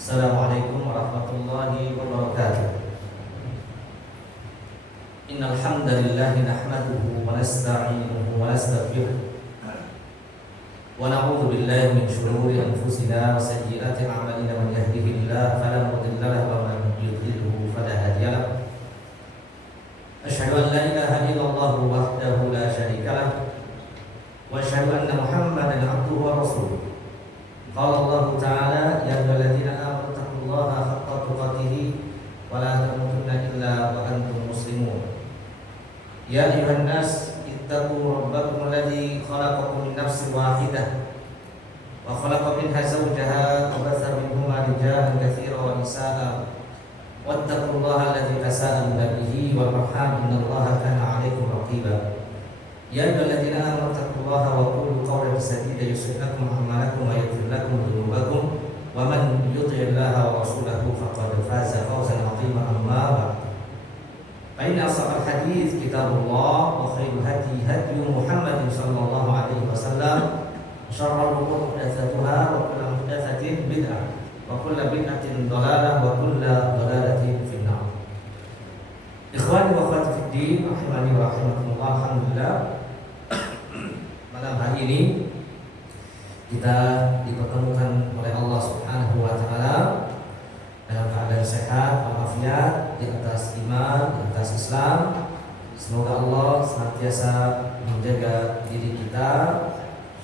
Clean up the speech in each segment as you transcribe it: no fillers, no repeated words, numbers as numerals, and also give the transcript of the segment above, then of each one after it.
Assalamualaikum warahmatullahi wabarakatuh. Innal hamdalillah nahmaduhu wa nasta'inuhu wa nastaghfiruh wa na'udzu billahi min shururi anfusina wa sayyiati a'malina. Man yahdihillahu fala mudilla lahu wa man yudlilhu fala hadiya lahu. Asyhadu an la ilaha illallah wahdahu la syarika lahu wa asyhadu anna Muhammadan 'abduhu wa rasuluh. Qala Allah Ta'ala ya ayyuhalladzina amanu taqullaha haqqa tuqatih wa la tamutunna illa wa antum muslimun. Ya ayyuhan nas ittaqu rabbakum alladzi khalaqakum min nafsin wahidah wa khalaqa minha zawjaha wa batha minhuma rijalan katsiran wa nisaa'a wattaqullaha alladzi tasaaluna bihi wal arham innallaha kana 'alaykum raqiba. Ya ayyuhalladzina amanu taqullaha wa qulu qawlan sadida yuslih lakum a'malakum wa yaghfir lakum dhunubakum wa man yuti'illaha wa rasulahu faqad faza fawzan 'azima. Amma ba'd. Fa inna ashrafal hadits kitabullah wa khairul hadi hadyu Muhammadin sallallahu alaihi wasallam. Syarrul umur muhdatsatuha wa kullu muhdatsatin bid'ah wa kullu bid'atin dhalalah wa kullu dhalalatin finnar. Ikhwani wa akhwati fid din, rahimani wa rahimakumullah. Alhamdulillah, malam hari ini kita dipertemukan oleh Allah Subhanahu wa taala dalam keadaan sehat walafiat, di atas iman, di atas Islam. Semoga Allah senantiasa menjaga diri kita,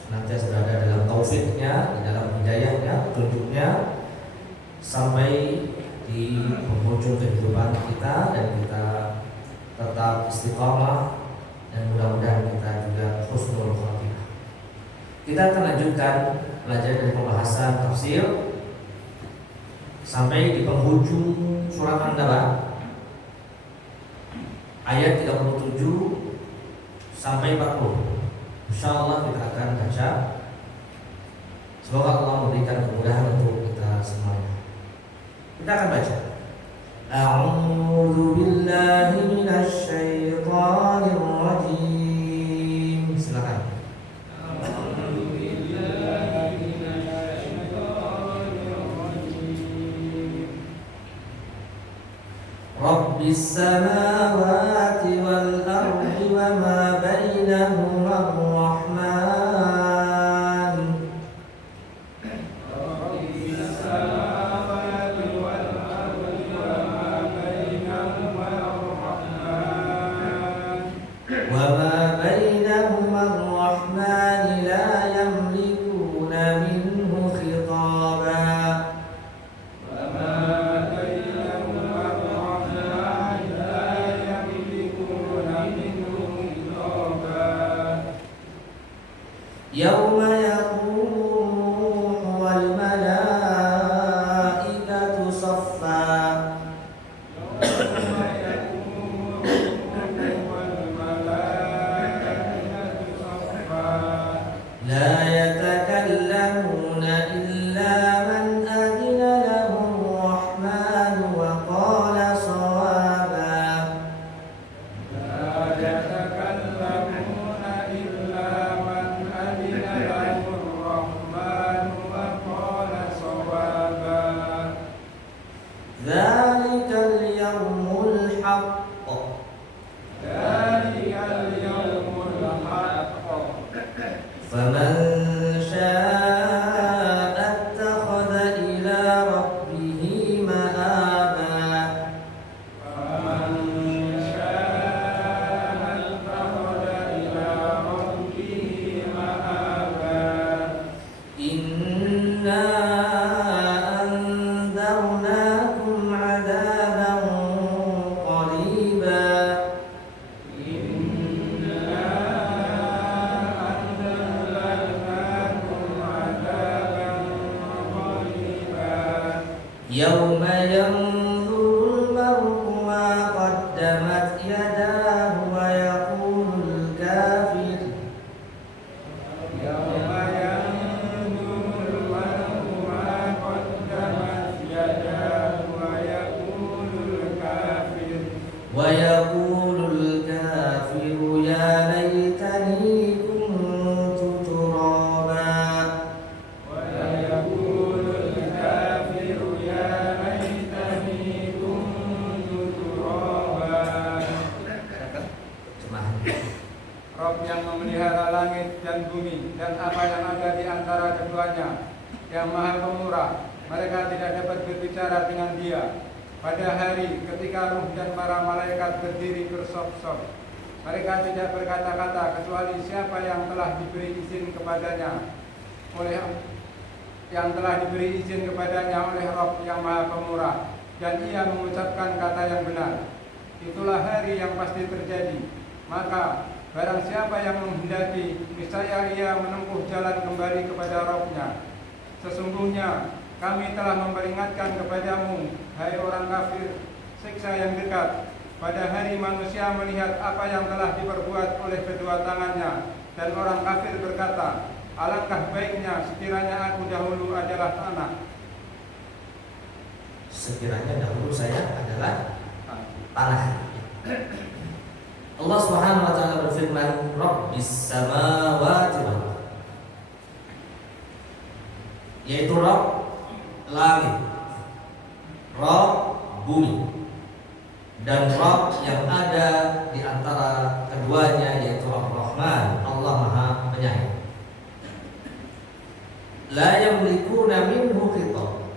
senantiasa berada dalam taufiknya, di dalam hidayahnya, petunjuknya, sampai di penghujung kehidupan kita, dan kita tetap istiqamah, dan mudah-mudahan kita juga husnul khatimah. Kita akan lanjutkan belajar dari pembahasan tafsir sampai di penghujung surat An-Naba ayat 37 sampai 40. Insyaallah kita akan baca. Semoga Allah memberikan kemudahan untuk kita semuanya. Kita akan baca. A'udzu billahi minasy syaithanir rajim. Silakan. A'udzu billahi minasy syaithanir rajim. Rabbis samawati wal ardi wa ma bainahuma ar-rahman. يوم يقوم الروح والملائكة صفا لا يتكلمون إلا من أذن له الرحمن وقال صوابا. ذلك اليوم الحق فمن شاء اتخذ إلى ربه مآبا. إنا أنذرناكم عذابا قريبا. يوم ينظر المرء ما قدمت يداه ويقول الكافر ويقول الكافر يا ليتني كنت ترابا. ويقول الكافر يا bumi dan apa yang ada di antara keduanya, yang Maha Pemurah. Mereka tidak dapat berbicara dengan Dia pada hari ketika ruh dan para malaikat berdiri bersop-sop. Mereka tidak berkata-kata kecuali siapa yang telah diberi izin kepadanya oleh Rabb yang Maha Pemurah, dan Ia mengucapkan kata yang benar. Itulah hari yang pasti terjadi. Maka barang siapa yang menghendaki, niscaya ia menempuh jalan kembali kepada Rabb-Nya. Sesungguhnya kami telah memperingatkan kepadamu, hai orang kafir, siksa yang dekat pada hari manusia melihat apa yang telah diperbuat oleh kedua tangannya. Dan orang kafir berkata, alangkah baiknya sekiranya aku dahulu adalah tanah. Sekiranya dahulu saya adalah tanah. Allah Subhanahu wa taala berfirman, Rabbis samawati wal ardh, yaitu Rabb langit, Rabb bumi, dan Rabb yang ada di antara keduanya, yaitu Ar-Rahman, Allah Maha Penyayang. La yamlikuna minhu khitab,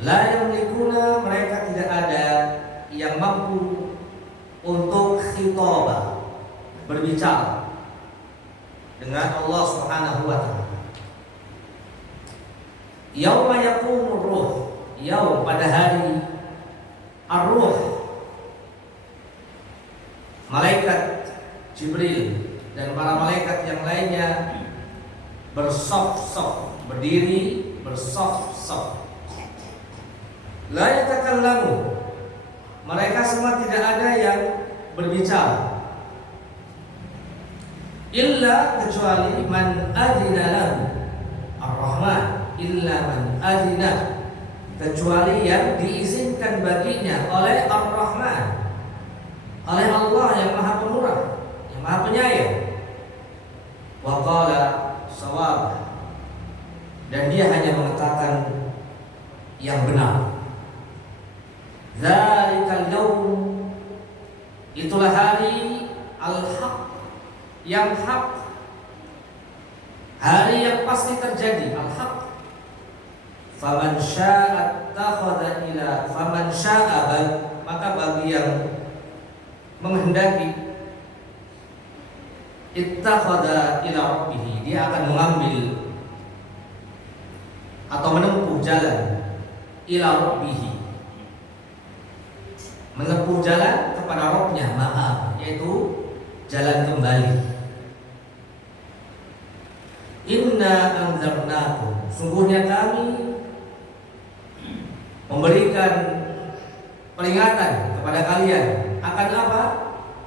la yamlikuna, mereka tidak ada yang mampu untuk khitabah, berbicara dengan Allah Subhanahu wa taala. Yauma yaqumur ruh, yaum pada hari ar-ruh, malaikat Jibril dan para malaikat yang lainnya bersaf-saf, berdiri bersaf-saf. La yatakallamu, mereka semua tidak ada yang berbicara, illa, kecuali man adina lahu ar-Rahman, illa man adina, kecuali yang diizinkan baginya oleh Ar-Rahman, oleh Allah yang Maha Pemurah, yang Maha Penyayang. Wa qala shawab, dan dia hanya mengatakan yang benar. Dzalikal yaum, itulah hari al-haq, yang hak, hari yang pasti terjadi, al-haq. Faman syaa'a attakhadha ila, faman syaa'a, maka bagi yang menghendaki, ittakhadha ila rabbih, dia akan mengambil atau menempuh jalan ila rabbih, menempuh jalan kepada Rabb-Nya, maaf, yaitu jalan kembali. Inna anzarnakum, sungguhnya kami memberikan peringatan kepada kalian akan apa?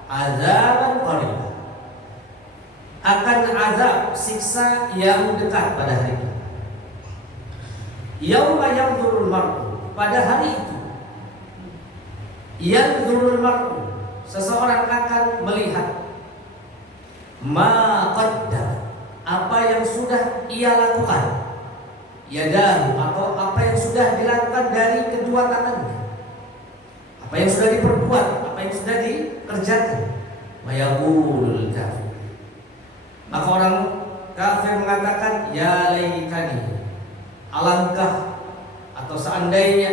Azaban qarib, akan azab, siksa yang dekat pada hari itu. Yauma yanzurul mar'u, pada hari itu yanzurul mar'u, seseorang akan melihat ma qaddam, apa yang sudah ia lakukan, yadahu, atau apa yang sudah dilakukan dari kedua tangannya, apa yang sudah diperbuat, apa yang sudah dikerjakan. Wa yaqulul kafir, maka orang kafir mengatakan, ya laitani, alangkah atau seandainya,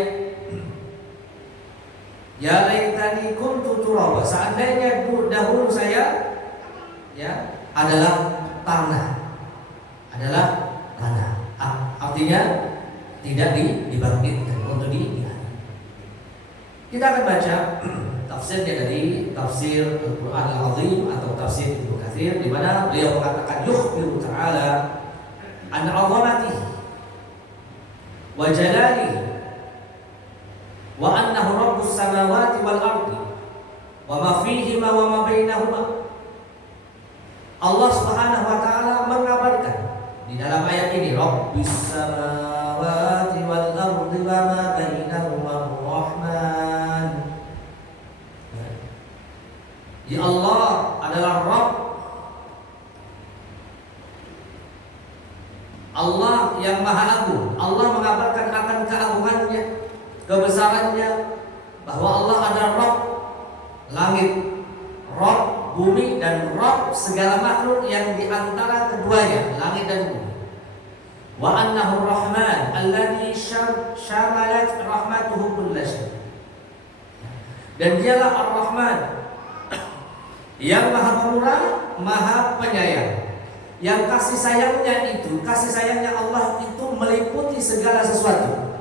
ya laitani kuntu turaba, seandainya dahulu saya adalah tanah, artinya tidak dibangkitkan untuk dilihat. Kita akan baca tafsirnya dari tafsir Al-Quran Al-Azim atau tafsir Ibnu Katsir, di mana beliau mengatakan yukhbiru ta'ala an 'azamatihi wa jalalihi wa annahu rabbus samawati wal ardi wa ma fihima wa ma bainahuma. Allah Subhanahu wa taala mengabarkan di dalam ayat ini, rabbis samawati wal ardi wa ma bainahuma ar-rahman. Ya Allah adalah Rabb, Allah yang Maha Agung. Allah mengabarkan akan keagungannya, kebesarannya, bahwa Allah adalah Rabb langit, Rabb bumi, dan Rabb segala makhluk yang di antara keduanya, langit dan bumi. Wa annahu rahman alladhi syamalat rahmatuhu kulla syai'. Dan dialah Ar-Rahman yang Maha Pemurah, Maha Penyayang, yang kasih sayangnya Allah itu meliputi segala sesuatu.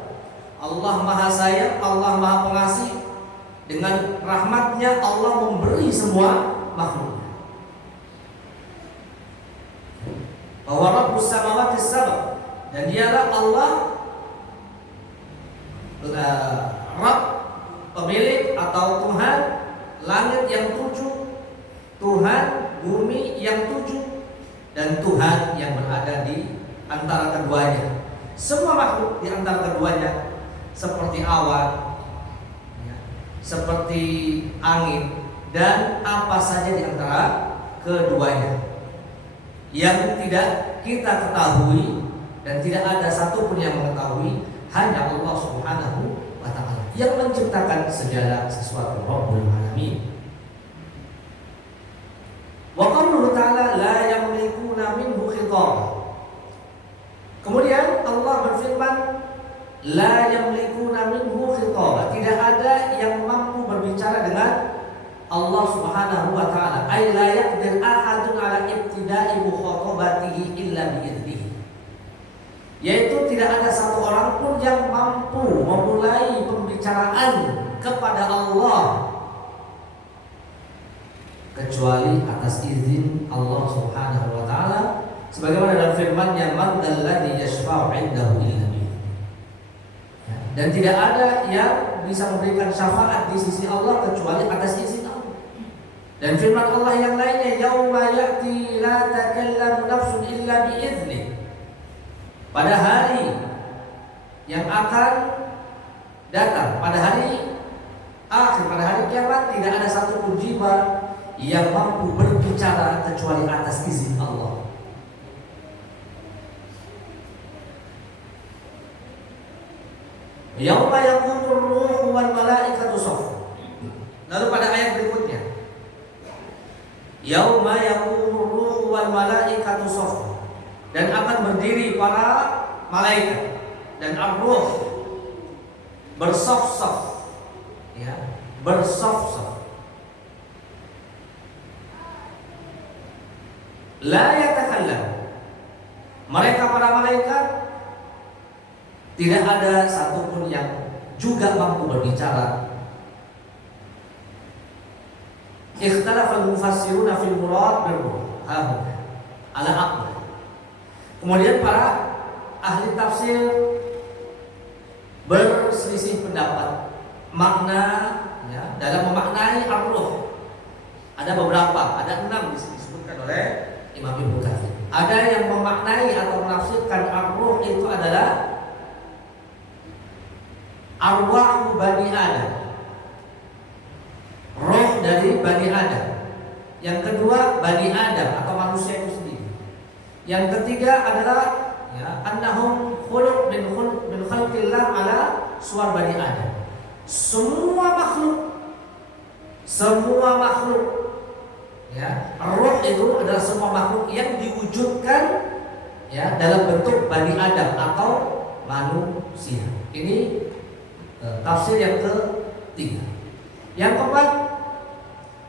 Allah Maha Sayang, Allah Maha Pengasih. Dengan rahmatnya Allah memberi semua makhluk. Bahwa Rabbus samawati sab'a, dan dialah Allah Rabb, pemilik atau Tuhan langit yang 7, Tuhan bumi yang 7, dan Tuhan yang berada di antara keduanya. Semua makhluk di antara keduanya, seperti awan, seperti angin, dan apa saja di antara keduanya yang tidak kita ketahui dan tidak ada satupun yang mengetahui, hanya Allah Subhanahu wa ta'ala yang menciptakan segala sesuatu, Rabbul Alamin. Wa qauluhu ta'ala la yamlikuna minhu khitaba. Kemudian Allah berfirman, la yamlikuna minhu khitaba, tidak ada yang mampu berbicara dengan Allah Subhanahu wa ta'ala. Ay la yaqdir ahadun ala ibtida'i mukhatabatihi illa bi'idnihi. Yaitu tidak ada satu orang pun yang mampu memulai pembicaraan kepada Allah kecuali atas izin Allah Subhanahu wa ta'ala, sebagaimana dalam firman-Nya, man dzalladzi yashfa'u 'indahu illa bi'idznihi. Dan tidak ada yang bisa memberikan syafaat di sisi Allah kecuali atas izin Allah. Dan firman Allah yang lainnya, yauma ya'ti la takallamu nafsun illa bi'idznihi. Pada hari yang akan datang, pada hari akhir, pada hari kiamat, tidak ada satu pun jiwa yang mampu berbicara kecuali atas izin Allah. Yauma yaqumur ruhu wal malaikatu shaffa. Lalu pada ayat berikutnya, yauma yaqumur ruhu wal malaikatu shaffa, dan akan berdiri para malaikat dan ar-ruh bersaf-saf, ya, bersaf-saf. La yatakallam, mereka para malaikat tidak ada satupun yang juga mampu berbicara. Ikhtalafal mufassiruna fil murad bil ruh ala aqwal. Kemudian para ahli tafsir berselisih pendapat makna, ya, dalam memaknai ar-ruh. Ada beberapa, ada 6 disebutkan oleh Imam Ibnu Katsir. Ada yang memaknai atau menafsirkan ar-ruh itu adalah arwah Bani Adam, roh dari Bani Adam. Yang kedua, Bani Adam atau manusia itu sendiri. Yang ketiga adalah, ya, annahum khuluq min khalqillah ala suwar Bani Adam. Semua makhluk, ya, roh itu adalah semua makhluk yang diwujudkan, ya, dalam bentuk Bani Adam atau manusia. Ini tafsir yang ketiga. Yang keempat,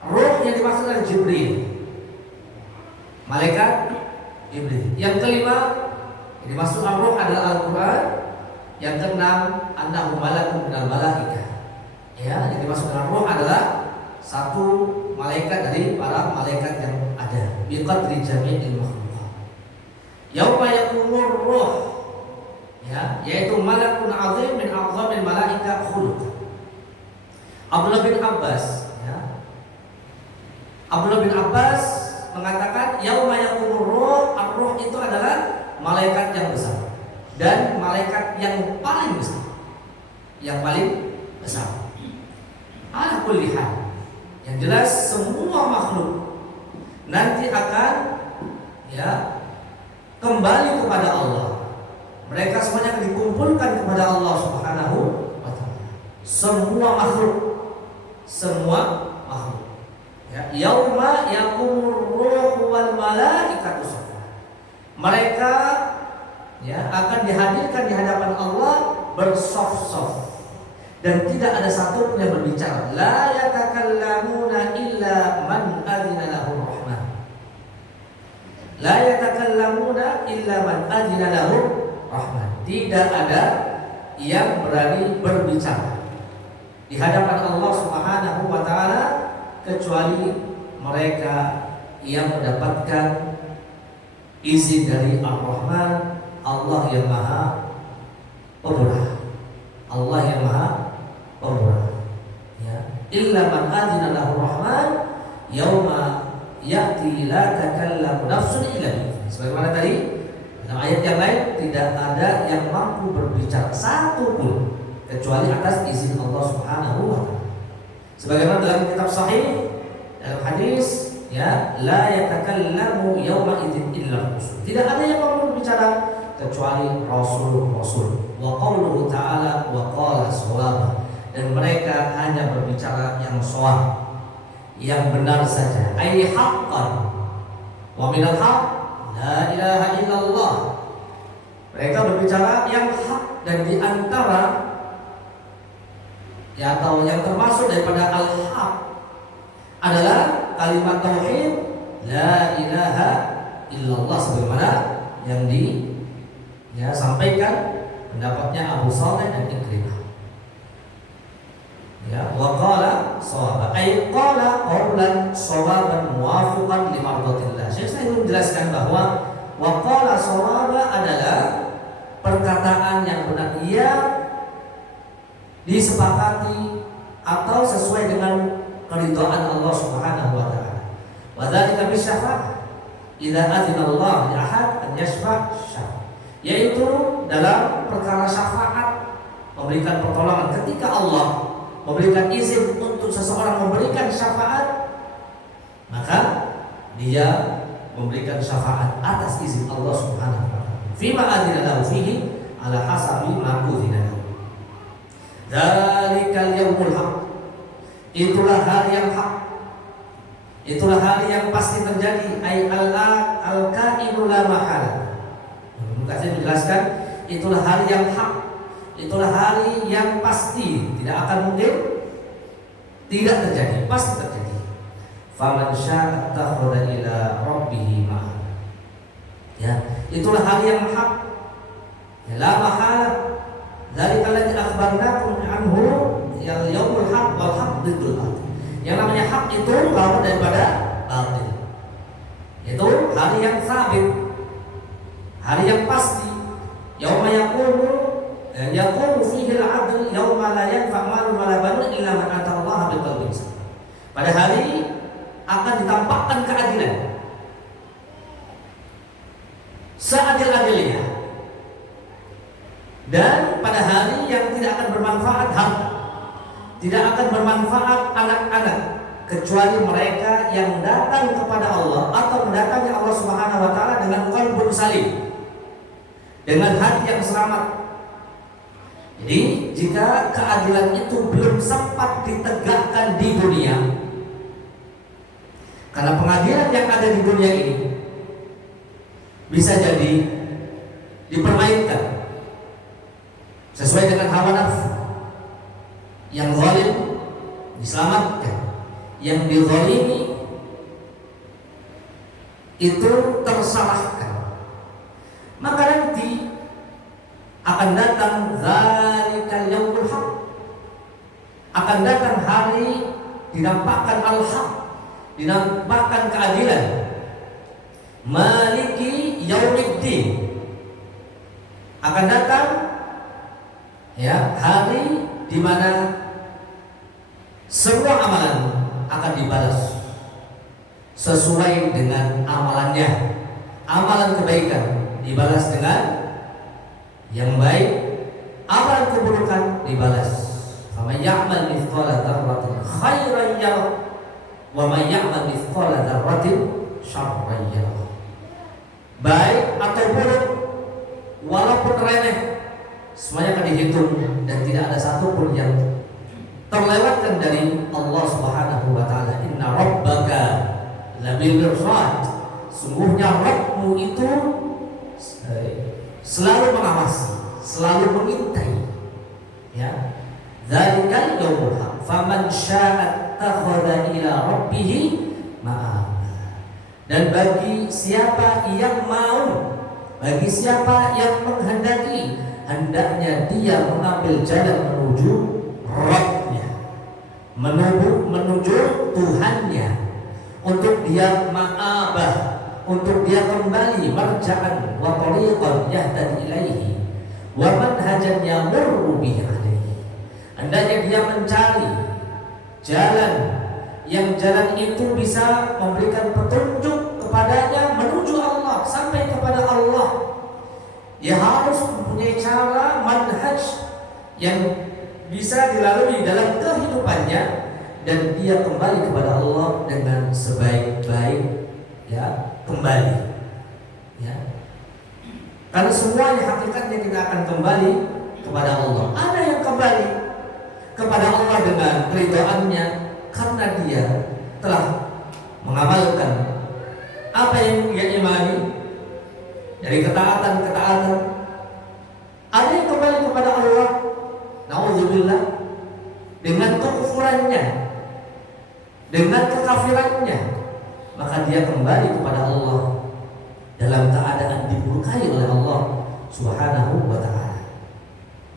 roh yang dimaksud adalah Jibril, malaikat Jibril. Yang kelima, yang dimaksud roh adalah Al-Quran. Yang keenam, annahu malakun minal malaikah, ya, yang dimaksud dengan roh adalah satu malaikat dari para malaikat yang ada, biqadri jami'il makhluqat. Yauma yaqumur ruh, ya, yaitu malakun azim min azamil malaika khuluq. Abdullah bin Abbas, ya, Abdullah bin Abbas mengatakan yauma yaqumur ruh, ar-ruh itu adalah malaikat yang besar dan malaikat yang paling besar, yang paling besar. Ala kulli hal, yang jelas semua makhluk nanti akan, ya, kembali kepada Allah. Mereka semuanya dikumpulkan kepada Allah Subhanahu wa ta'ala. Semua makhluk, Ya, yauma yaqumur ruhu wal malaikatu shaffa. Mereka ya akan dihadirkan di hadapan Allah bersaf-saf dan tidak ada satu pun yang berbicara. La yatakallamuna illa man adzina lahu rahman. La yatakallamuna illa man adzina lahu rahman. Tidak ada yang berani berbicara di hadapan Allah Subhanahu wa taala kecuali mereka yang mendapatkan izin dari Ar-Rahman, Allah yang Maha Pemurah. Allah yang Maha Pemurah. Ya. Illa man adzina lahu Rahman yauma ya'ti la takallamu nafsun illa bi'idznih. Sebagaimana tadi dalam ayat yang lain, tidak ada yang mampu berbicara satu pun kecuali atas izin Allah Subhanahu wa taala. Sebagaimana dalam kitab sahih dalam hadis, ya, la yatakallamu yauma idzin illa rasul. Tidak ada yang mampu berbicara kecuali rasul-rasul. Wa qauluhu ta'ala wa qala shawaba. Dan mereka hanya berbicara yang shawab, yang benar saja. Ai haqqan. Wa minal haqq la ilaha illallah. Mereka berbicara yang hak, dan di antara ya atau yang termasuk daripada al-haq adalah kalimat tauhid la ilaha illallah, sebagaimana yang sampaikan pendapatnya Abu Saleh dan Ikrimah. Ya, wa qala shawaba ay qala qawlan shawaban muwafiqan li mardatillah. Saya ingin menjelaskan bahwa wa qala shawaba adalah perkataan yang benar, yang disepakati atau sesuai dengan keridhaan Allah Subhanahu wa taala. Wa dzalika bisyafa'ah idza adzina Allah li ahad an yashfa' syafa'. Yaitu dalam perkara syafaat, memberikan pertolongan ketika Allah memberikan izin untuk seseorang memberikan syafaat, maka dia memberikan syafaat atas izin Allah Subhanahu wa taala. Fima adzina lahu fihi ala hasabi ma udzina lahu. Dzalikal yaumul haq. Itulah hari yang hak. Itulah hari yang pasti terjadi. Ai al-kainu la mahala. Saya menjelaskan, itulah hari yang hak. Itulah hari yang pasti, tidak akan mungkin tidak terjadi, pasti terjadi. Faman syaa'a ittakhadha ila rabbih ma'ab. Ya, itulah hari yang hak. Ya, la mahala. Dzalika allazi akhbarnakum anhu yaumul haq wal haq diddul batil. Yang namanya hak itu lawan daripada batil. Itu hari yang sabit, hari yang pasti. Yauma yaqumu fihi al-'abdu yauma la yanfa'u malun wala banun illa man atallaha biqalbin salim. Pada hari akan ditampakkan keadilan seadil-adilnya, dan pada hari yang tidak akan bermanfaat harta, tidak akan bermanfaat anak-anak, kecuali mereka yang datang kepada Allah atau mendatangi Allah Subhanahu wa taala dengan qalbun salim, dengan hati yang selamat. Jadi jika keadilan itu belum sempat ditegakkan di dunia, karena pengadilan yang ada di dunia ini bisa jadi dipermainkan sesuai dengan hawa nafsu. Yang zalim diselamatkan, yang dizalimi itu tersalahkan. Maka nanti akan datang zalikal yaumul haq, akan datang hari dinampakkan al-haq, dinampakkan keadilan. Maliki yaumiddin, akan datang ya hari di mana semua amalan akan dibalas sesuai dengan amalannya. Amalan kebaikan dibalas dengan yang baik, amalan keburukan dibalas. Faman ya'mal mithqala dzarratin khairan yarah wa man ya'mal mithqala dzarratin syarran yarah. Baik atau buruk, walaupun remeh, semuanya akan dihitung dan tidak ada satupun yang terlewatkan dari Allah Subhanahu wa taala. Inna rabbaka labil mirsad, sungguhnya Rabbmu itu selalu mengawasi, selalu mengintai. Ya, dzalikal yaumul haq, faman syaa'a ittakhadha ila rabbih ma'ab. Dan bagi siapa yang mau, bagi siapa yang menghendaki, hendaknya dia mengambil jalan menuju Rabb-nya, menuju Tuhannya, untuk dia ma'abah, untuk dia kembali marja'an wa tariqan yahtadi ilaihi wa manhajan yamurru bihi alaihi. Hendaknya dia mencari jalan yang jalan itu bisa memberikan petunjuk kepadanya menuju Allah, sampai kepada Allah. Dia harus mempunyai cara manhaj yang bisa dilalui dalam kehidupannya, dan dia kembali kepada Allah dengan sebaik-baik, ya, kembali, ya. Karena semuanya hakikatnya kita akan kembali kepada Allah. Ada yang kembali kepada Allah dengan keridhaannya karena dia telah mengamalkan apa yang dia imani dari ketaatan-ketaatan. Ada yang kembali kepada Allah, naudzubillah, dengan kekufurannya, dengan kekafirannya, maka dia kembali kepada Allah dalam keadaan dimurkai oleh Allah Subhanahu wa ta'ala.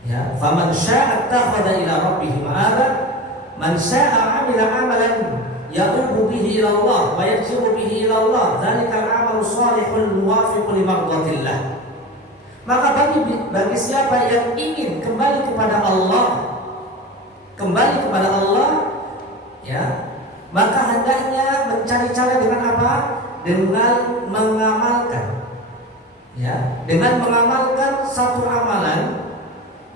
Ya, faman syaa'a ittakhadha ila rabbih ma'aba, man syaa'a 'amila 'amalan yatubu bihi ila Allah wa yarji'u bihi ila Allah, dzalikal 'amalu shalihul muwafiqu li mardhatillah. Maka bagi siapa yang ingin kembali kepada Allah, ya, maka hendaknya mencari cara dengan apa? Dengan mengamalkan, ya, dengan mengamalkan satu amalan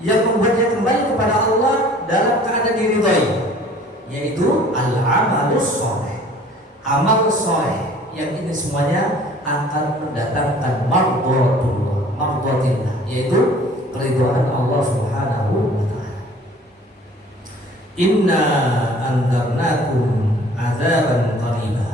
yang membuatnya kembali kepada Allah dalam keadaan diridhai, yaitu al-amalus shalih, amal shalih, yang ini semuanya akan mendatangkan mardhatillah, yaitu keridhaan Allah Subhanahu wa ta'ala. Inna anzarnakum azaban qariba.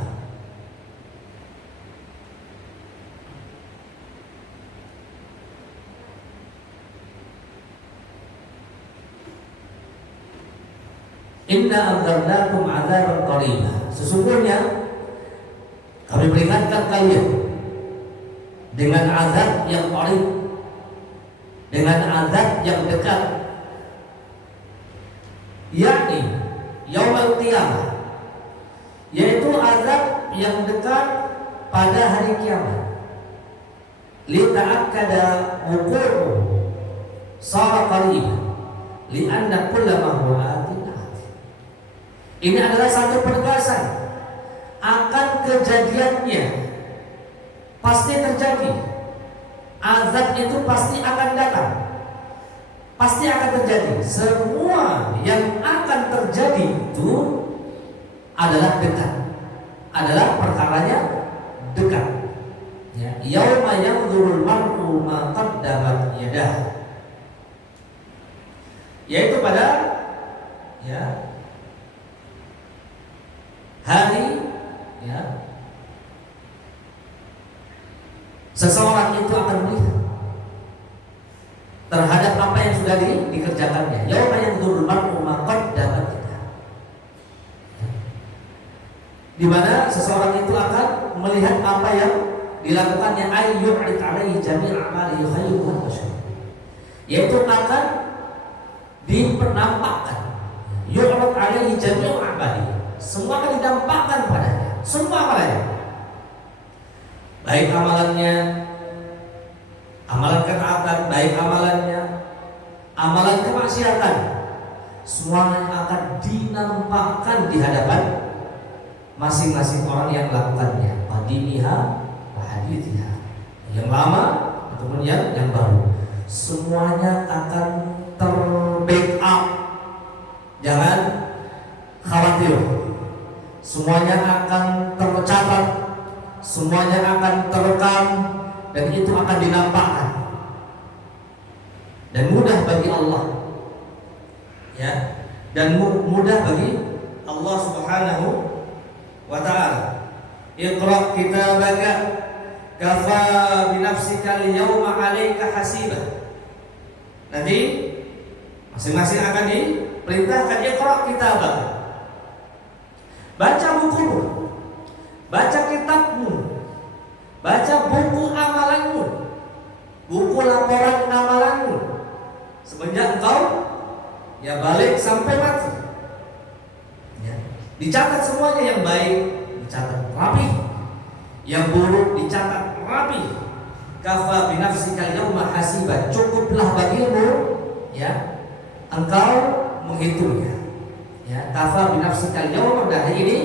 Inna anzarnakum azaban qariba. Sesungguhnya kami peringatkan kalian dengan azab yang qarib, dengan azab yang dekat, yakni yaumul qiyamah, yaitu azab yang dekat pada hari kiamat. Li ta'akkada wuqu'u sara qarib li anna kullama huwa atin. Ini adalah satu penegasan akan kejadiannya, pasti terjadi. Azab itu pasti akan datang, pasti akan terjadi. Semua yang akan terjadi itu adalah dekat, adalah perkaranya dekat. Ya, yauma yanzurul mar'u ma qaddamat yadah, yaitu pada, ya, hari, ya, seseorang itu akan melihat terhadap apa yang sudah dikerjakannya. Yauma yanzurul mar'u ma qaddamat yadah, di mana seseorang itu akan melihat apa yang dilakukannya, ayyu'rid 'alaihi jami' a'malihi khairan wa syarran, yaitu akan dipernampakkan, yu'rid 'alaihi jami' a'malihi, semua akan didampakkan padanya, semua amalannya, baik amalannya, amalan ketaatan, baik amalannya, amalan kemaksiatan, semuanya akan dinampakkan di hadapan masing-masing orang yang melakukannya. Qadimiha wa hadithiha, yang lama ataupun yang baru, semuanya akan ter-backup. Jangan khawatir, semuanya akan tercatat, semuanya akan terekam, dan itu akan dinampakkan, dan mudah bagi Allah, ya, dan mudah bagi Allah Subhanahu wa ta'ala. Iqra kitabaka kafa binafsika al-yawma 'alaika hasiba. Nanti masing-masing akan diperintahkan iqra kitabaka. Baca bukumu, baca kitabmu, baca buku amalanmu, buku laporan amalanmu semenjak engkau ya balik sampai mati. Ya. Dicatat semuanya, yang baik dicatat rapi, yang buruk dicatat rapi. Kafa binafsika yauma hasiba, cukuplah bagimu ya engkau menghitungnya. Ya, kafa binafsika yauma, dari ini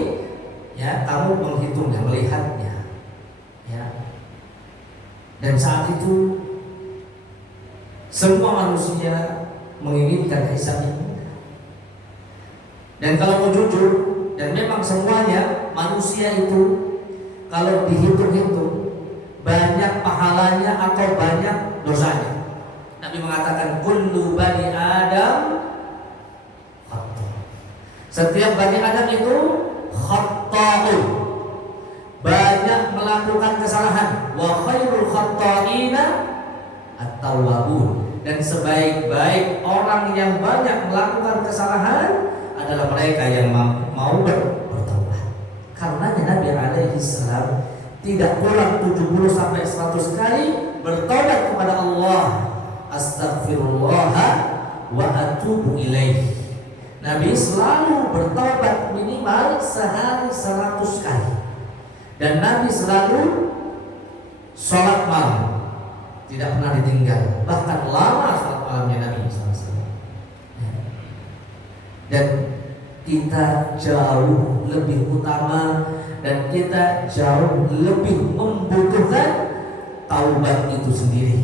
ya kamu menghitungnya, melihatnya. Ya. Dan saat itu semua manusia menginginkan hisab yang mudah. Dan kalau mau jujur, dan memang semuanya manusia itu kalau dihitung-hitung banyak pahalanya atau banyak dosanya. Nabi mengatakan kullu bani Adam khata'. Setiap bani Adam itu khata'un, banyak melakukan kesalahan. Wa khairul khata'ina at-tawwabun, dan sebaik-baik orang yang banyak melakukan kesalahan adalah mereka yang mau bertobat. Karenanya Nabi alaihi salam tidak kurang 70 sampai 100 kali bertobat kepada Allah. Astaghfirullah wa atubu ilaih. Nabi selalu bertobat minimal sehari 100 kali. Dan Nabi selalu sholat malam, tidak pernah ditinggal, bahkan lama sholat malamnya Nabi SAW. Dan kita jauh lebih utama dan kita jauh lebih membutuhkan taubat itu sendiri.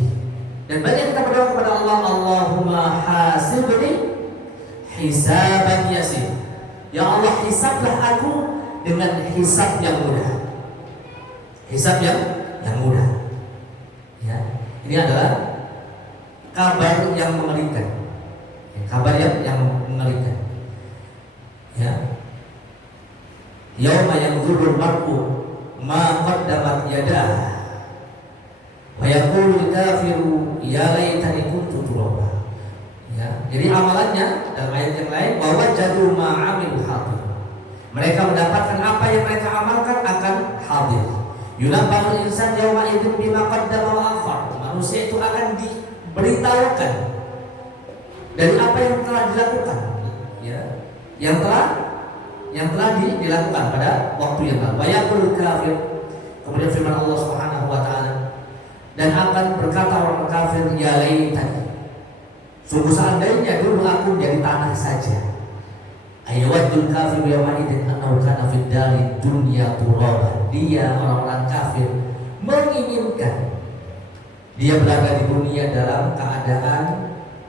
Dan banyak kita berdoa kepada Allah, Allahumma hasibni hisaban yasir. Ya Allah, hisablah aku dengan hisab yang mudah. Hisab yang mudah. Ya, ini adalah kabar yang mengerikan. Kabar yang mengerikan. Ya. Yauma yanzurul mar'u ma qaddamat yadah wa yaqulu al-kafiru ya laitani kuntu turaba. Ya, jadi amalannya dalam ayat yang lain bahwa jadu ma'amil hadir. Mereka mendapatkan apa yang mereka amalkan akan hadir. Yunabbahul insan yauma idzin bima qaddama wa akhar. Manusia itu akan diberitahukan dari apa yang telah dilakukan, ya, yang telah dilakukan pada waktu yang lalu. Bayaqul kafir, kemudian firman Allah Subhanahu wa taala, dan akan berkata orang kafir, ya laitani, sungguh seandainya dulu aku menjadi tanah saja. Ayawadul kafir yawma idzin annahu kana fid dari dunya turaban. Dia, orang-orang kafir, menginginkan dia berada di dunia dalam keadaan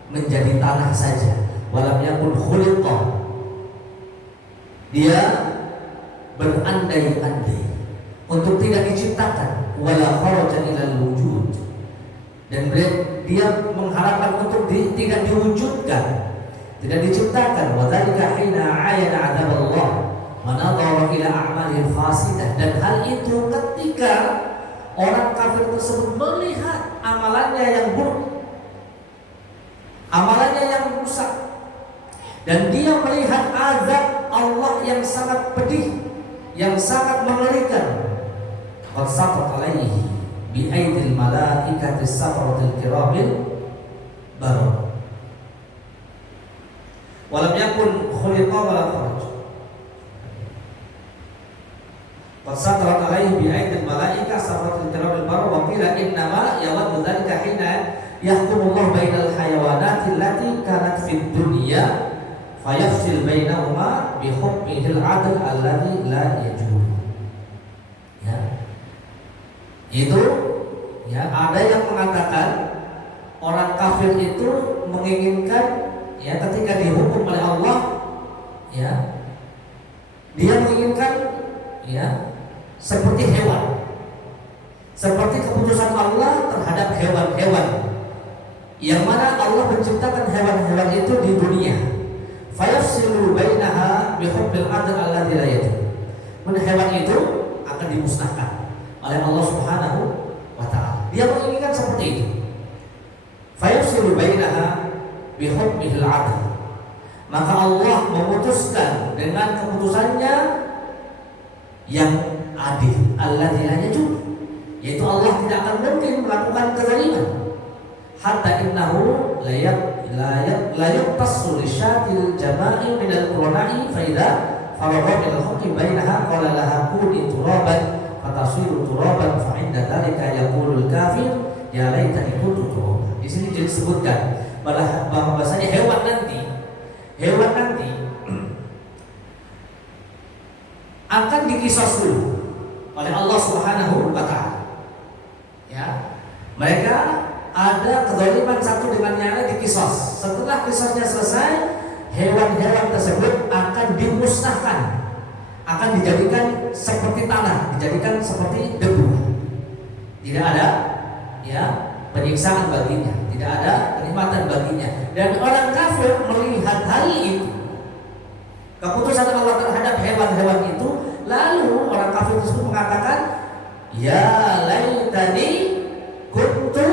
menjadi tanah saja. Walam yakun khuliqa, dia berandai-andai untuk tidak diciptakan. Wala kharaja ilal wujud, dan dia mengharapkan untuk tidak diwujudkan, tidak diciptakan. Wa dzalika hina ayana 'adzaballah wa nadhara ila a'malil fasidah. Dan hal itu ketika orang kafir tersebut melihat amalannya yang buruk, amalannya yang rusak, dan dia melihat azab Allah yang sangat pedih, yang sangat mengerikan. Qad saqat alaihi bi aidil malaikati safaratil kiramil barr. Walam yakun khuliqa wala kharaj. Qad saqat alaihi bi aidil malaikati safaratil kiramil barr wa qila innama yawaddu dzalika hina yahkumullahu bainal hayawanati allati kanat fid dunya fayafsil bainahuma bi hukmihil 'adl alladhi la yajuz. Ya. Itu ya, ada yang mengatakan orang kafir itu menginginkan ya ketika dihukum oleh Allah, ya, dia menginginkan ya seperti hewan, seperti keputusan Allah terhadap hewan-hewan, yang mana Allah menciptakan hewan-hewan itu di dunia. Fayafsilu bainaha bihukmil 'adl alladzi la yajuz. Hewan itu akan dimusnahkan oleh Allah Subhanahu wa taala. Dia menginginkan seperti itu. Fayafsilu bainaha bihukmihil adl. Maka Allah memutuskan dengan keputusannya yang adil, alladzi la yajur, yaitu Allah tidak akan mungkin melakukan kezaliman. Hatta innahu la yaqtassu li syatil jama'i min al-qurana'i fa idza faragha min al-hukmi bainaha qala laha kuni turaban fatasiru turaban fa inda dzalika yaqulu al-kafir ya laitani kuntu turaban. Di sini disebutkan bahwasanya hewan nanti akan dikisos dulu oleh Allah Subhanahu wa taala. Ya. Mereka ada kezaliman satu dengan yang lain dikisos. Setelah kisosnya selesai, hewan-hewan tersebut akan dimusnahkan, akan dijadikan seperti tanah, dijadikan seperti debu. Tidak ada ya penyiksaan baginya, tidak ada kenikmatan baginya. Dan orang kafir melihat hal itu, keputusan Allah terhadap hewan-hewan itu, lalu orang kafir tersebut mengatakan, ya laitani kuntu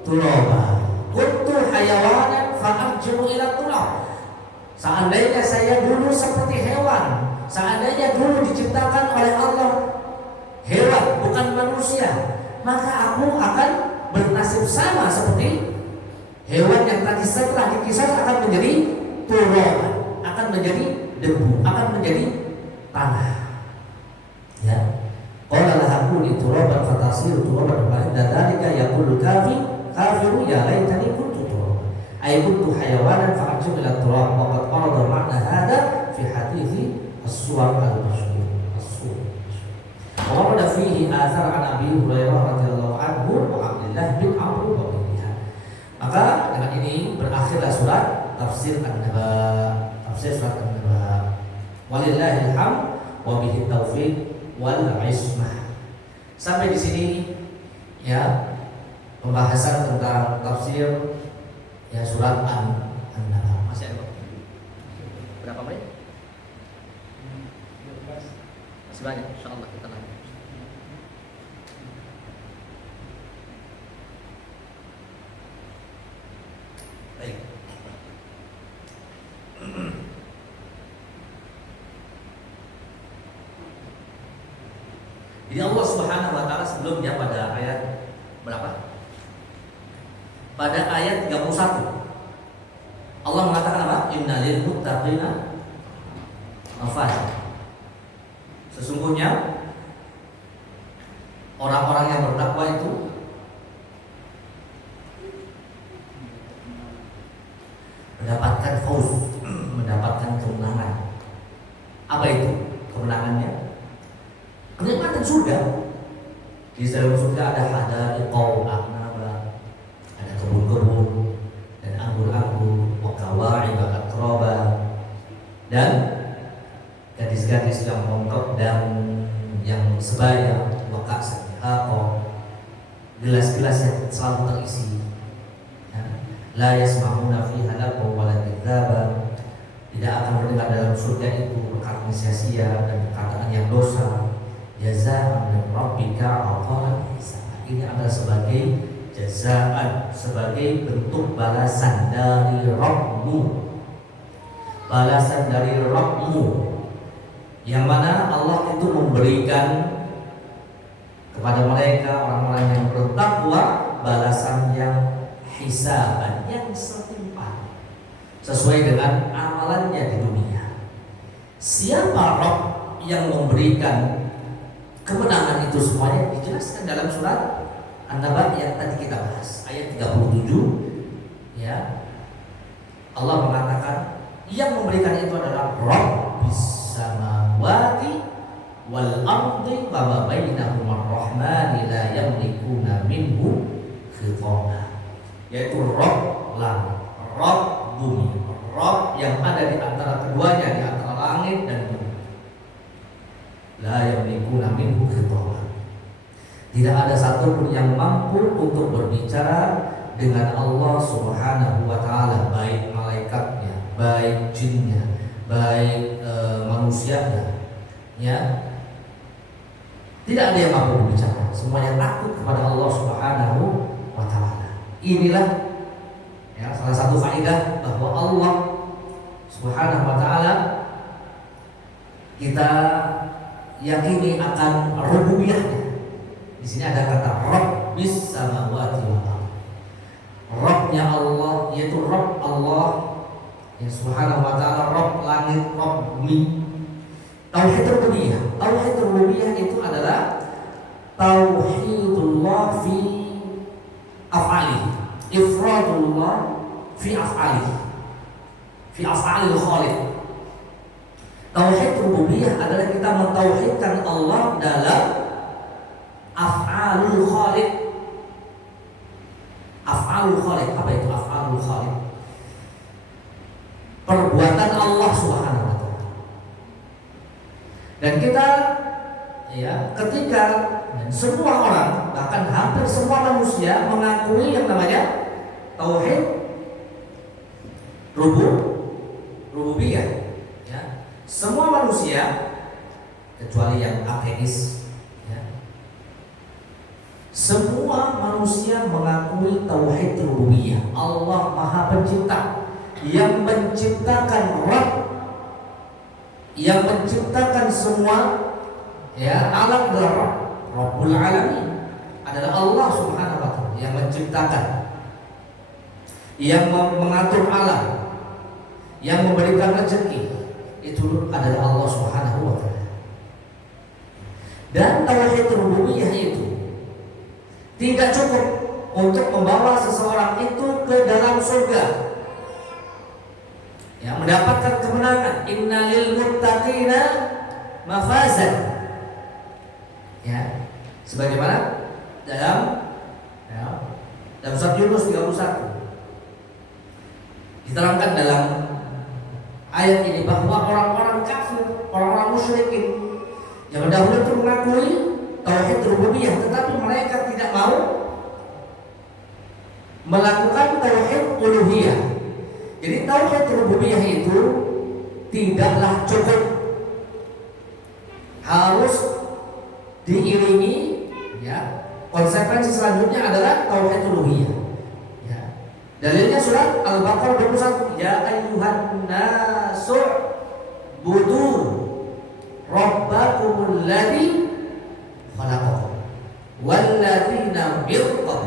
turaba, kuntu hayawanan fa'arji'u ila turab. Seandainya saya dulu seperti hewan, seandainya dulu diciptakan oleh Allah hewan bukan manusia, maka aku akan bernasib sama seperti hewan yang tadi setelah dikisah akan menjadi turab, akan menjadi debu, akan menjadi tanah. Ya. Qala lahakuni turaban fatasiru turaban fa idza dzalika yaqulu kafiru ya laitani kuntu turaban. Ay kuntu hayawanan fa arji'u ila turab wa qad qarada ma'na hadha fi hadithi as-suwar al-mashhur. Wa warada fihi athar an Abi Hurairah radhiyallahu anhu wa Abdullah bin Amr wa ghayriha. Maka dengan ini berakhirlah surat tafsir An-Naba, tafsir surat An-Naba. Walillahil hamd wa bihi taufiq wal ismah. Sampai di sini ya pembahasan tentang tafsir ya surat An-Naba. Masih ada berapa menit? Masih banyak, insyaallah kita lanjut. Baik. Jadi Allah Subhanahu wa taala sebelumnya pada ayat berapa? Pada ayat 31 Allah mengatakan apa? Innalil muttaqina mafaz. Sesungguhnya orang-orang yang bertakwa itu mendapatkan fauz, mendapatkan kemenangan. Apa itu kemenangannya? Kenikmatan surga. Di dalam surga ada hadaiqau a'naba, ada kebun-kebun dan anggur-anggur, wa kawa'iba atraba, dan gadis-gadis yang montok dan yang sebaya, wa ka'san mihaqa, gelas-gelas yang selalu terisi. La yasma'una fiha lagwa wa la kadzdzaba. Tidak akan mendengar dalam surga itu perkataan sia-sia dan perkataan yang dosa. Jazaan min rabbika 'ata'an hisab. Ini adalah sebagai jazaan, sebagai bentuk balasan dari Rabbmu. Balasan dari Rabbmu yang mana Allah itu memberikan kepada mereka orang-orang yang bertakwa balasan yang hisaban, yang setimpal sesuai dengan amalannya di dunia. Siapa Rabb yang memberikan kemenangan itu semuanya dijelaskan dalam surat An-Naba yang tadi kita bahas ayat 37 ya. Allah mengatakan yang memberikan itu adalah Rabbis samawati wal ardi wa ma bainahuma ar-rahmani la yamlikuna minhu khitaba. Yaitu Rabb langit, Rabb bumi, Rabb yang ada di antara keduanya, di antara langit dan bumi. La yamlikuna minhu khitaba. Tidak ada satupun yang mampu untuk berbicara dengan Allah Subhanahu wa taala, baik malaikatnya, baik jinnya, baik manusianya, ya. Tidak ada yang mampu berbicara, semuanya takut kepada Allah Subhanahu wa taala. Inilah ya, salah satu faedah bahwa Allah Subhanahu wa taala kita yakini akan rububiyahnya. Di sini ada kata Rabbis samawati wal ardh. Rabbnya Allah yaitu Rabb Allah yang Subhanahu wa taala, Rabb langit, Rabb bumi. Tauhid rububiyah. Tauhid rububiyah itu adalah tauhidullah fi af'alihi, ifradullah fi af'alihi, fi af'alil khaliq. Tauhid rububiyah adalah kita mentauhidkan Allah dalam af'alul khaliq. Af'alul khaliq, apa itu af'alul khaliq? Perbuatan Allah Subhanahu wa taala. Dan kita ya, ketika semua orang, bahkan hampir semua manusia mengakui yang namanya tauhid rububiyah. Ya. Semua manusia kecuali yang ateis, ya, semua manusia mengakui tauhid rububiyah. Allah Maha Pencipta yang menciptakan Rabb, yang menciptakan semua ya alam adalah Rabbul Alamin, adalah Allah Subhanahu wa taala yang menciptakan, yang mengatur alam, yang memberikan rezeki, itu adalah Allah Subhanahu wa taala. Dan tauhid rububiyah itu tidak cukup untuk membawa seseorang itu ke dalam surga, yang mendapatkan kemenangan. Innalil muttaqina mafazan. Ya, sebagaimana dalam surat Yunus 31 diterangkan dalam ayat ini bahwa orang-orang kafir, orang-orang musyrikin yang dahulu itu mengakui tauhid rububiyah, tetapi mereka tidak mau melakukan tauhid uluhiyah. Jadi tauhid rububiyah itu tidaklah cukup, harus diiringi ya. Konsekuensi selanjutnya adalah tauhid uluhiyah. Ya. Dalilnya surat Al-Baqarah 21, ya ayyuhan nasu budu rabbakumul ladzi khalaqakum walladzina min qablikum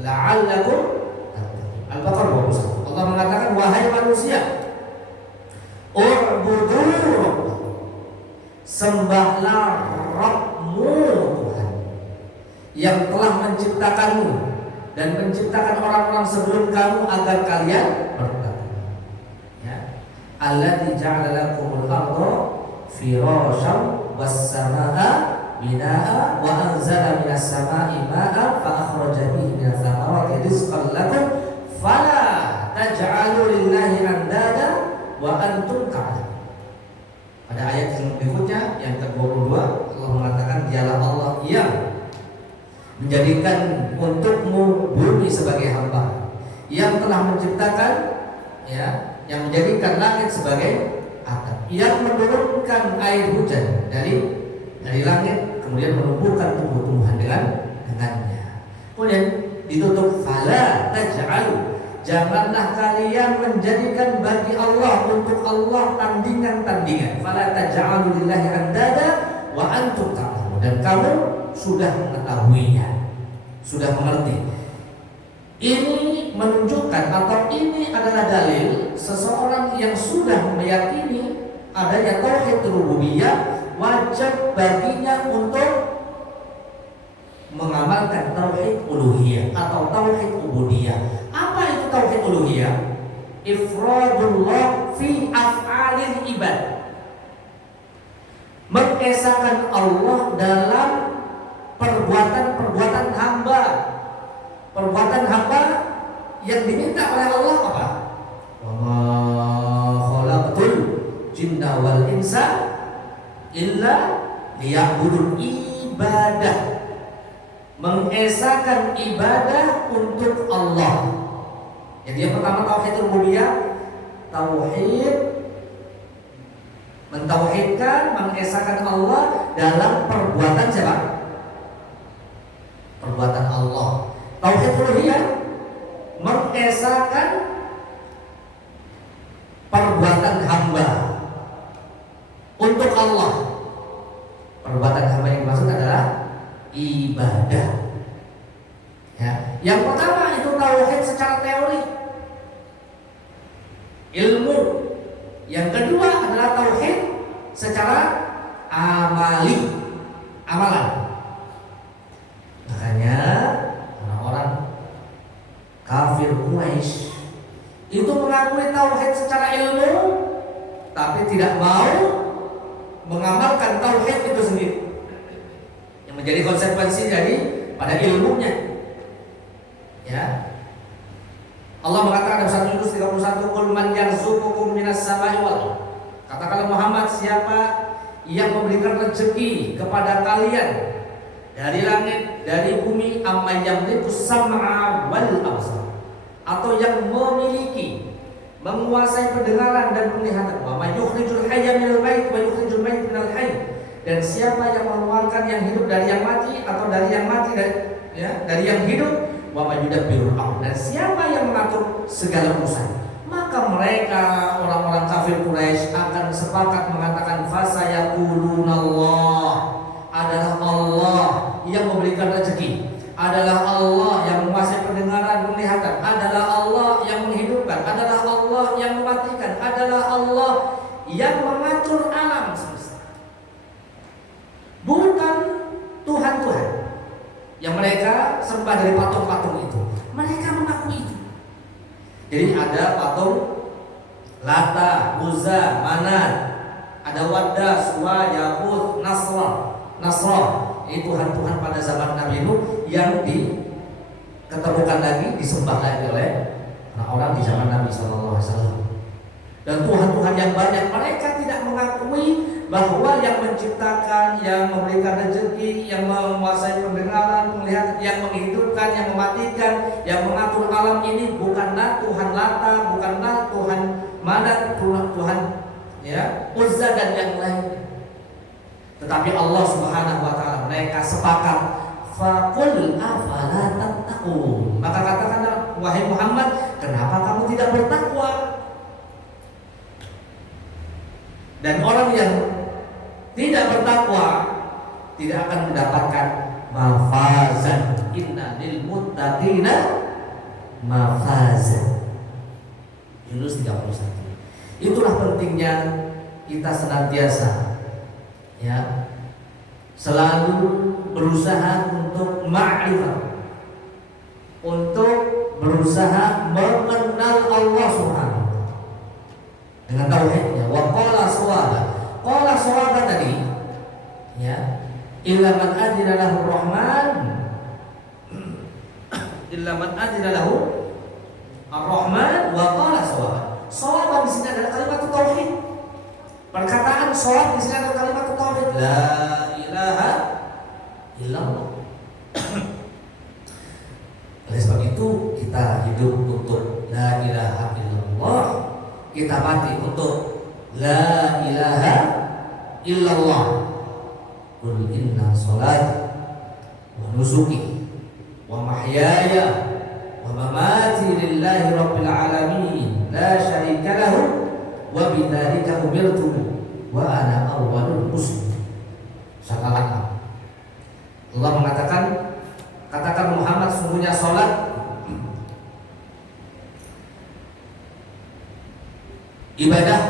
la'allakum tattaqun. Al-Baqarah 21. Allah mengatakan, wahai manusia, u'budu rabbakum, sembahlah Rabbmu Tuhan yang telah menciptakanmu dan menciptakan orang-orang sebelum kamu agar kalian bertakwa. Ya. Alladzi ja'ala lakumul arda firasyan was samaa'a binaa'a wa anzala minas samaa'i maa'an fa akhraja bihi minats thamarati rizqan lakum fala taj'alu lillahi andada wa antum ta'lamun. Pada ayat yang berikutnya yang ke-22 Allah mengatakan, dialah Allah yang menjadikan untukmu bumi sebagai hamba, yang telah menciptakan ya, yang menjadikan langit sebagai atap, yang menurunkan air hujan dari langit, kemudian menumbuhkan tumbuh-tumbuhan dengannya. Kemudian ditutup, fala taj'alu, janganlah kalian menjadikan bagi Allah, untuk Allah, tandingan-tandingan. Fala taj'alu lillahi andada wa antum ta'lamun, dan kamu sudah mengetahuinya, sudah mengerti. Ini menunjukkan atau ini adalah dalil seseorang yang sudah meyakini adanya tauhid rububiyah, wajib baginya untuk mengamalkan tauhid uluhiyah atau tauhid ubudiyah. Apa itu tauhid uluhiyah? Ifradullah fi af'alil ibad, mengesahkan Allah dalam perbuatan-perbuatan hamba. Perbuatan hamba yang diminta oleh Allah apa? Wa ma khalaqtul jinna wal insa illa liya'budun, ibadah, mengesahkan ibadah untuk Allah. Jadi yang pertama tauhid rububiyah, tauhid mentauhidkan, mengesahkan Allah dalam perbuatan siapa? perbuatan Allah. Tauhid uluhiyah mengesahkan perbuatan hamba untuk Allah. Perbuatan hamba yang dimaksud adalah ibadah. Ya. Yang pertama itu tauhid secara teori, ilmu. Yang kedua adalah tauhid secara amali, amalan. Makanya orang-orang kafir Quraisy itu mengakui tauhid secara ilmu, tapi tidak mau mengamalkan tauhid itu sendiri. Yang menjadi konsekuensi dari pada ilmunya. Ya. Allah mengatakan dalam surat Yunus 31, "Qul man yarzuqukum minas samai wal ardh." Katakanlah Muhammad, siapa yang memberikan rezeki kepada kalian dari langit, dari bumi, amma yamlikus sam'a wal absar, atau yang memiliki, menguasai pendengaran dan penglihatan. Wa may yukhrijul hayya minal mayyit wa yukhrijul mayyit minal hayy. Dan siapa yang mengeluarkan yang hidup dari yang mati, atau dari yang mati dari yang hidup. Wa may yudabbirul amr. Dan siapa yang mengatur segala urusan. Maka mereka orang-orang kafir Quraisy akan sepakat mengatakan fasayaqulunallah, adalah Allah yang memberikan rezeki, adalah Allah yang menguasai pendengaran penglihatan, adalah Allah yang menghidupkan, adalah Allah yang mematikan, adalah Allah yang mengatur alam semesta. Bukan Tuhan-Tuhan yang mereka sembah dari patung-patung itu. Mereka mengakui itu. Jadi ada patung Lata, Uzza, Manat, ada Wadda, Suwa, Yahud, Nasrah. Ini Tuhan-Tuhan pada zaman Nabi Nuh yang diketemukan lagi, disembah lagi oleh orang-orang di zaman Nabi SAW. Dan Tuhan-Tuhan yang banyak, mereka tidak mengakui bahwa yang menciptakan, yang memberikan rezeki, yang menguasai pendengaran, penglihatan, yang menghidupkan, yang mematikan, yang mengatur alam ini bukanlah Tuhan Lata, bukanlah Tuhan Manat, Tuhan ya Uzza dan yang lain. Tetapi Allah Subhanahu wa taala, mereka sepakat, faqul afala tattaqun. Maka katakanlah wahai Muhammad, kenapa kamu tidak bertakwa? Dan orang yang tidak bertakwa tidak akan mendapatkan mafazan. Inna lil muttaqina mafazan. Yunus 31. Itulah pentingnya kita senantiasa ya selalu berusaha untuk ma'rifah, untuk berusaha mengenal Allah Subhanahu dengan tauhidnya. Wa qala shawaba tadi ya, illa man adina lahu rahman, illa man adina lahu ar-rahman wa qala shawaba. Shawaba di sini adalah kalimat tauhid. Perkataan shawab di sini adalah kalimat tauhid, la ilaha illallah. Oleh sebab itu kita hidup untuk la ilaha illallah, kita mati untuk la ilaha illallah. Qul inna sholati wa nusuki wa mahyaya wa mamati lillahi rabbil alamin la syarika lahu wa bidzalika umirtu wa ana awwalul muslimin. Salam. Allah mengatakan, katakan Muhammad, sungguhnya salat, ibadah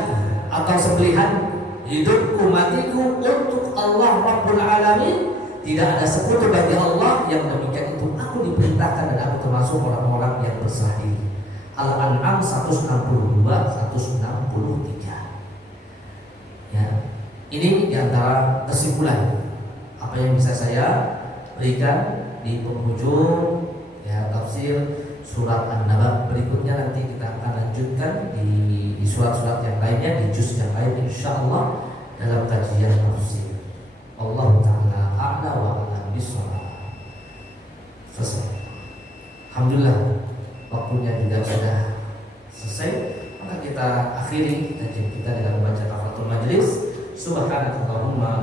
atau sembelihan, hidupku matiku untuk Allah Rabbul Alamin, tidak ada sekutu bagi Allah. Yang demikian itu aku diperintahkan dan aku termasuk orang-orang yang berserah diri. Al-An'am 162, 163. Ya, ini diantara kesimpulan apa yang bisa saya berikan di penghujung ya tafsir surat An-Naba. Berikutnya nanti kita akan lanjutkan di surat-surat yang lainnya, di juz yang lain insyaallah dalam kajian tafsir. Allah taala a'la wa a'lam bishawab. Selesai. Alhamdulillah waktunya juga sudah selesai. Maka kita akhiri kajian kita dengan membaca kafaratul majlis. Subhanakallahumma